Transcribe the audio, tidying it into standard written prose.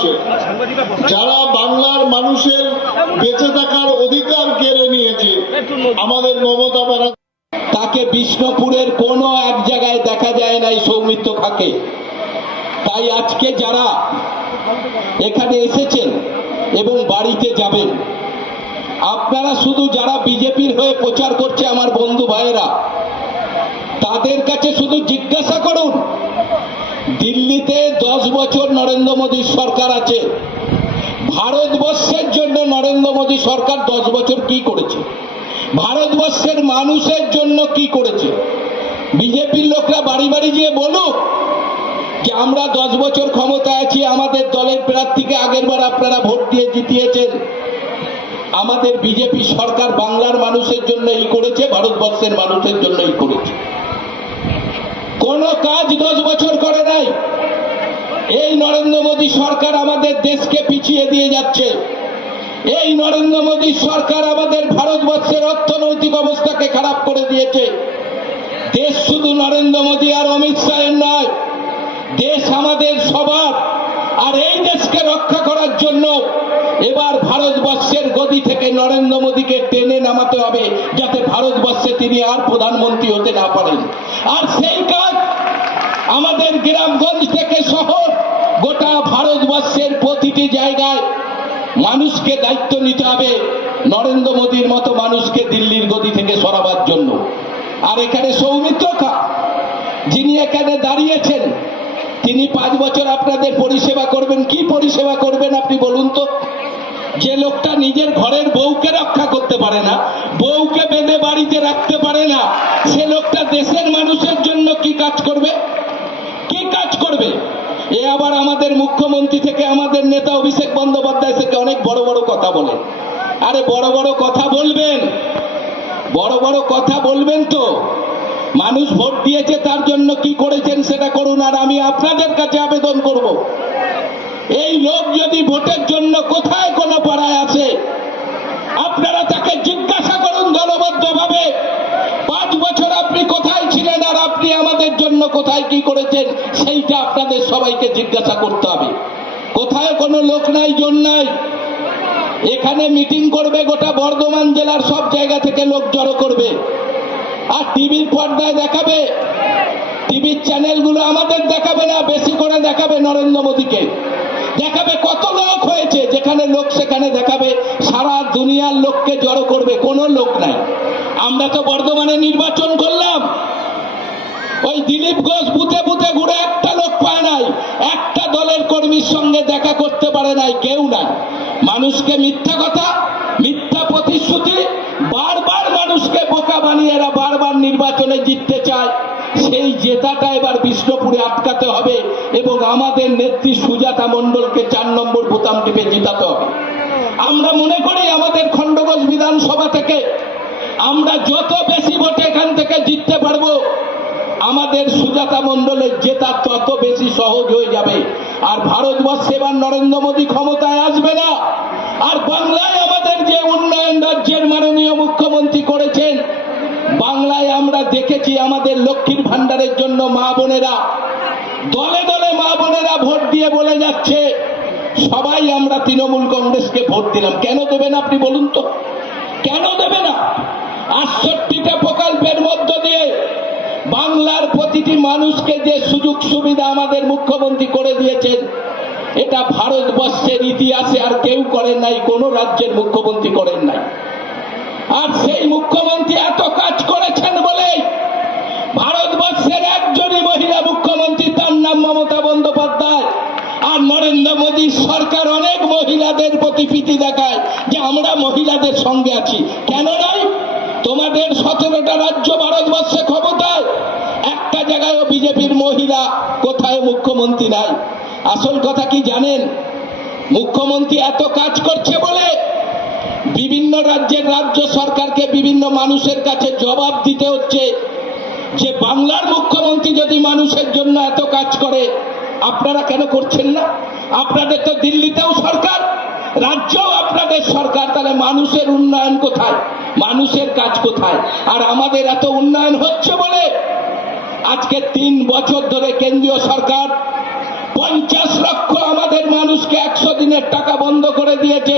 আসছে, যারা বাংলার মানুষের বেঁচে থাকার অধিকার কেড়ে নিয়েছে আমাদের মমতা ব্যানার্জি, তাকে বিষ্ণুপুরের কোনো এক জায়গায় দেখা যায় নাই সৌমিত্র খাকে। তাই আজকে যারা এখানে এসেছেন এবং বাড়িতে যাবেন, আপনারা শুধু যারা বিজেপির হয়ে প্রচার করছে আমার বন্ধু ভাইয়েরা, তাদের কাছে শুধু জিজ্ঞাসা করুন, দিল্লিতে 10 বছর নরেন্দ্র মোদীর সরকার আছে, ভারতবর্ষের জন্য নরেন্দ্র মোদী সরকার 10 বছর কি করেছে, ভারতবর্ষের মানুষের জন্য কি করেছে। বিজেপির লোকরা বাড়ি বাড়ি গিয়ে বলুক যে আমরা 10 বছর ক্ষমতায় আছি, আমাদের দলের প্রার্থীকে আগেরবার আপনারা ভোট দিয়ে জিতিয়েছেন, আমাদের বিজেপি সরকার বাংলার মানুষের জন্য এই করেছে, ভারতবর্ষের মানুষের জন্য এই করেছে। কোন কাজ 10 বছর করে নাই। এই নরেন্দ্র মোদী সরকার আমাদের দেশকে পিছিয়ে দিয়ে যাচ্ছে। এই নরেন্দ্র মোদী সরকার আমাদের ভারতবর্ষের অর্থনৈতিক অবস্থাকে খারাপ করে দিয়েছে। দেশ শুধু নরেন্দ্র মোদী আর অমিত শাহের নয়, দেশ আমাদের সবার। আর এই দেশকে রক্ষা করার জন্য এবার ভারতবর্ষের গদি থেকে নরেন্দ্র মোদীকে টেনে নামাতে হবে, যাতে ভারতবর্ষে তিনি আর প্রধানমন্ত্রী হতে না পারেন। আর সেই কাজ আমাদের গ্রামগঞ্জ থেকে শহর, গোটা ভারতবর্ষের প্রতিটি জায়গায় মানুষকে দায়িত্ব নিতে হবে নরেন্দ্র মোদীর মতো মানুষকে দিল্লির গদি থেকে সরাবার জন্য। আর এখানে সৌমিত্র খা যিনি এখানে দাঁড়িয়েছেন, তিনি 5 বছর আপনাদের পরিষেবা করবেন। কি পরিষেবা করবেন আপনি বলুন তো? যে লোকটা নিজের ঘরের বউকে রক্ষা করতে পারে না, বউকে বেঁধে বাড়িতে রাখতে পারে না, সে লোকটা দেশের মানুষের জন্য কি কাজ করবে? কি কাজ করবে? এ আবার আমাদের মুখ্যমন্ত্রী থেকে আমাদের নেতা অভিষেক বন্দ্যোপাধ্যায় থেকে অনেক বড় বড় কথা বলে। আরে বড় বড় কথা বলবেন, বড় বড় কথা বলবেন তো, মানুষ ভোট দিয়েছে তার জন্য কি করেছেন সেটা করুন। আর আমি আপনাদের কাছে আবেদন করব, এই লোক যদি ভোটের জন্য কোথায় কোনো পাড়ায় আসে, আপনারা তাকে জিজ্ঞাসা করুন দলবদ্ধভাবে 5 বছর আপনি কোথায় ছিলেন আর আপনি আমাদের জন্য কোথায় কি করেছেন, সেইটা আপনাদের সবাইকে জিজ্ঞাসা করতে হবে। কোথায় কোনো লোক নাই, জন নাই। এখানে মিটিং করবে, গোটা বর্ধমান জেলার সব জায়গা থেকে লোক জড়ো করবে, আর টিভির পর্দায় দেখাবে। টিভির চ্যানেলগুলো আমাদের দেখাবে না, বেশি করে দেখাবে নরেন্দ্র মোদীকে, দেখাবে কত লোক হয়েছে। যেখানে লোক সেখানে দেখাবে, সারা দুনিয়ার লোককে জড়ো করবে, কোনো লোক নাই। আমরা তো বর্ধমানে নির্বাচন করলাম, ওই দিলীপ ঘোষ বুথে বুথে ঘুরে একটা লোক পায় নাই, একটা দলের কর্মীর সঙ্গে দেখা করতে পারে নাই, কেউ নাই। মানুষকে মিথ্যা কথা, মিথ্যা প্রতিশ্রুতি, বারবার মানুষকে বোকা বানিয়ে এরা বারবার নির্বাচনে জিততে চায়। সেই জেতাটা এবার বিষ্ণুপুরে আটকাতে হবে এবং আমাদের নেত্রী সুজাতা মণ্ডলকে 4 নম্বর বোতাম টিপে জিতাতে হবে। আমরা মনে করি আমাদের খণ্ডঘোষ বিধানসভা থেকে আমরা যত বেশি ভোটে এখান থেকে জিততে পারবো, আমাদের সুজাতা মণ্ডলের জেতা তত বেশি সহজ হয়ে যাবে। আর ভারতবর্ষে এবার নরেন্দ্র মোদী ক্ষমতায় আসবে না। আর বাংলায় আমাদের যে উন্নয়ন রাজ্যের মাননীয় মুখ্যমন্ত্রী করেছেন, বাংলায় আমরা দেখেছি আমাদের লক্ষ্মীর ভান্ডারের জন্য মা বোনেরা দলে দলে মা বোনেরা ভোট দিয়ে বলে যাচ্ছে সবাই আমরা তৃণমূল কংগ্রেসকে ভোট দিলাম। কেন দেবে না আপনি বলুন তো? কেন দেবে না? 68টা প্রকল্পের মধ্য দিয়ে বাংলার প্রতিটি মানুষকে যে সুযোগ সুবিধা আমাদের মুখ্যমন্ত্রী করে দিয়েছেন, এটা ভারতবর্ষের ইতিহাসে আর কেউ করেন নাই, কোন রাজ্যের মুখ্যমন্ত্রী করেন নাই। আর সেই মুখ্যমন্ত্রী এত কাজ করেছেন বলে ভারতবর্ষের একজনই মহিলা মুখ্যমন্ত্রী, তার নাম মমতা বন্দ্যোপাধ্যায়। আর নরেন্দ্র মোদী সরকার অনেক মহিলাদের প্রতি প্রীতি দেখায় যে আমরা মহিলাদের সঙ্গে আছি। কেন নাই? তোমাদের 17টা রাজ্য ভারতবর্ষে ক্ষমতায়, একটা জায়গায়ও বিজেপির মহিলা কোথায় মুখ্যমন্ত্রী নাই। আসল কথা কি জানেন? মুখ্যমন্ত্রী এত কাজ করছে বলে বিভিন্ন রাজ্যের রাজ্য সরকারকে বিভিন্ন মানুষের কাছে জবাব দিতে হচ্ছে যে বাংলার মুখ্যমন্ত্রী যদি মানুষের জন্য এত কাজ করে, আপনারা কেন করছেন না? আপনাদের তো দিল্লিতেও সরকার, রাজ্যও আপনাদের সরকার, তাহলে মানুষের উন্নয়ন কোথায়? মানুষের কাজ কোথায়? আর আমাদের এত উন্নয়ন হচ্ছে বলে আজকে 3 বছর ধরে কেন্দ্রীয় সরকার 50 লক্ষ আমাদের মানুষকে 100 দিনের টাকা বন্ধ করে দিয়েছে,